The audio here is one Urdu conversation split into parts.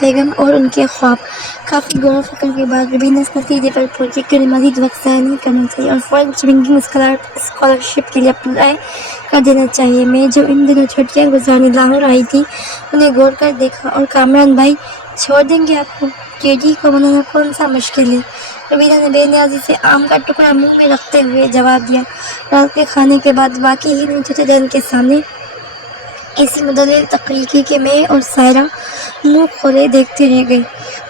بیگم اور ان کے خواب۔ کافی غور و فکر کے بعد روبینہ اس نتیجے پر پہنچی کہ انہیں مزید وقت ضائع نہیں کرنا چاہیے اور فوراً سونگنگ اسکالرشپ کے لیے اپلائی کر دینا چاہیے۔ میں جو ان دنوں چھٹیاں گزارنے لاہور آئی تھی انہیں غور کر دیکھا اور کامران بھائی چھوڑ دیں گے آپ کو؟ ٹیڈی کو منانا کون سا مشکل ہے؟ روبینہ نے بے نیازی سے آم کا ٹکڑا منہ میں رکھتے ہوئے جواب دیا۔ رات کے کھانے کے بعد واقعی ہی نہیں چچا جان کے سامنے ایسی مدلل تقریر کی کہ میں اور سائرہ منہ کھولے دیکھتے رہ گئے۔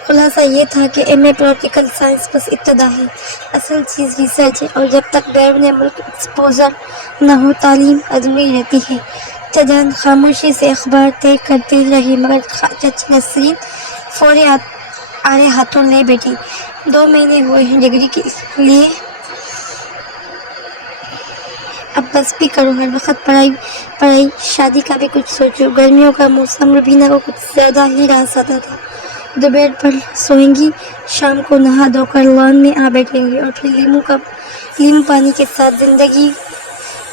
خلاصہ یہ تھا کہ ایم اے پولیٹیکل سائنس بس ابتدا ہے، اصل چیز ریسرچ ہے، اور جب تک بیرون ملک ایکسپوژر نہ ہو تعلیم ادھوری رہتی ہے۔ چچا جان خاموشی سے اخبار طے کرتے رہے مگر چچی نسرین فوری آڑے ہاتھوں لے بیٹھی۔ 2 مہینے ہوئے ہیں ڈگری کے لیے، اب بس بھی کرو، ہر وقت پڑھائی پڑھائی، شادی کا بھی کچھ سوچو۔ گرمیوں کا موسم روبینہ کو کچھ زیادہ ہی راس آتا تھا۔ دوپہر پر سوئیں گی، شام کو نہا دھو کر لان میں آ بیٹھیں گی اور پھر لیمو پانی کے ساتھ زندگی،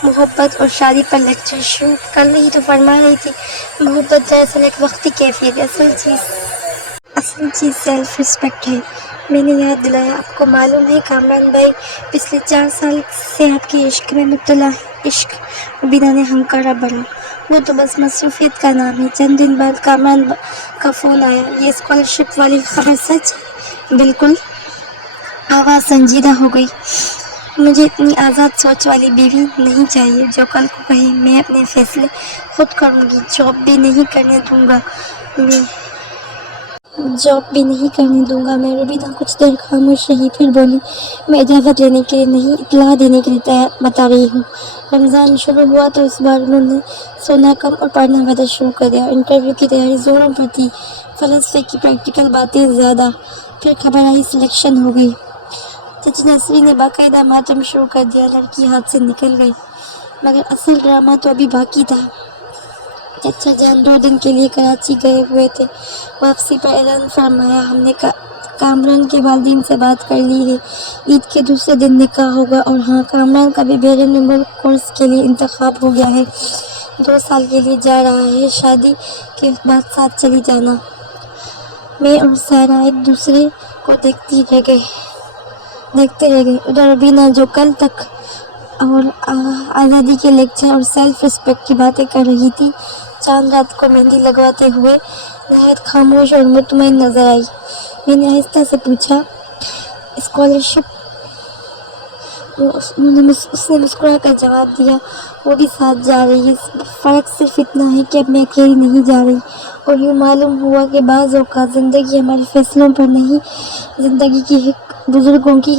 محبت اور شادی پر لیکچر شروع۔ کل ہی تو فرما رہی تھی محبت دراصل ایک وقتی کیفیت ہے، اصل چیز سیلف ریسپیکٹ ہے۔ میں نے یاد دلایا، آپ کو معلوم ہے کامران بھائی پچھلے 4 سال سے آپ کے عشق میں مبتلا ہیں۔ عشق؟ روبینہ نے ہنکارا بھرا۔ وہ تو بس مصروفیت کا نام ہے۔ چند دن بعد کامران کا فون آیا۔ یہ اسکالرشپ والی خبر سچ؟ بالکل۔ آواز سنجیدہ ہو گئی۔ مجھے اتنی آزاد سوچ والی بیوی نہیں چاہیے جو کل کو کہے میں اپنے فیصلے خود کروں گی، جاب بھی نہیں کرنے دوں گا میں۔ روبینہ کچھ دیر خاموش رہی، پھر بولی، میں اجازت لینے کے لیے نہیں، اطلاع دینے کے لیے بتا رہی ہوں۔ رمضان شروع ہوا تو اس بار انہوں نے سونا کم اور پڑھنا زیادہ شروع کر دیا۔ انٹرویو کی تیاری زوروں پر تھی، فلسفے کی پریکٹیکل باتیں زیادہ۔ پھر خبر آئی سلیکشن ہو گئی۔ چچی نسرین نے باقاعدہ ماتم شروع کر دیا۔ لڑکی ہاتھ سے نکل گئی، مگر اصل ڈرامہ تو ابھی باقی تھا۔ چچا جان 2 دن کے لیے کراچی گئے ہوئے تھے۔ واپسی پر اعلان فرمایا، ہم نے کامران کے والدین سے بات کر لی ہے، عید کے دوسرے دن نکاح ہوگا۔ اور ہاں، کامران کا بھی بیرون ملک کورس کے لیے انتخاب ہو گیا ہے، 2 سال کے لیے جا رہا ہے، شادی کے بعد ساتھ چلی جانا۔ میں اور سائرہ ایک دوسرے کو دیکھتے رہ گئے۔ ادھر روبینہ جو کل تک اور آزادی کے لیکچر اور سیلف ریسپیکٹ کی باتیں کر رہی تھی، چاند رات کو مہندی لگواتے ہوئے نہایت خاموش اور مطمئن نظر آئی۔ میں نے آہستہ سے پوچھا، اسکالرشپ؟ اس نے مسکرا کر جواب دیا، وہ بھی ساتھ جا رہی ہے، فرق صرف اتنا ہے کہ اب میں اکیلی نہیں جا رہی۔ اور یوں معلوم ہوا کہ بعض اوقات زندگی ہمارے فیصلوں پر نہیں، زندگی کی بزرگوں کی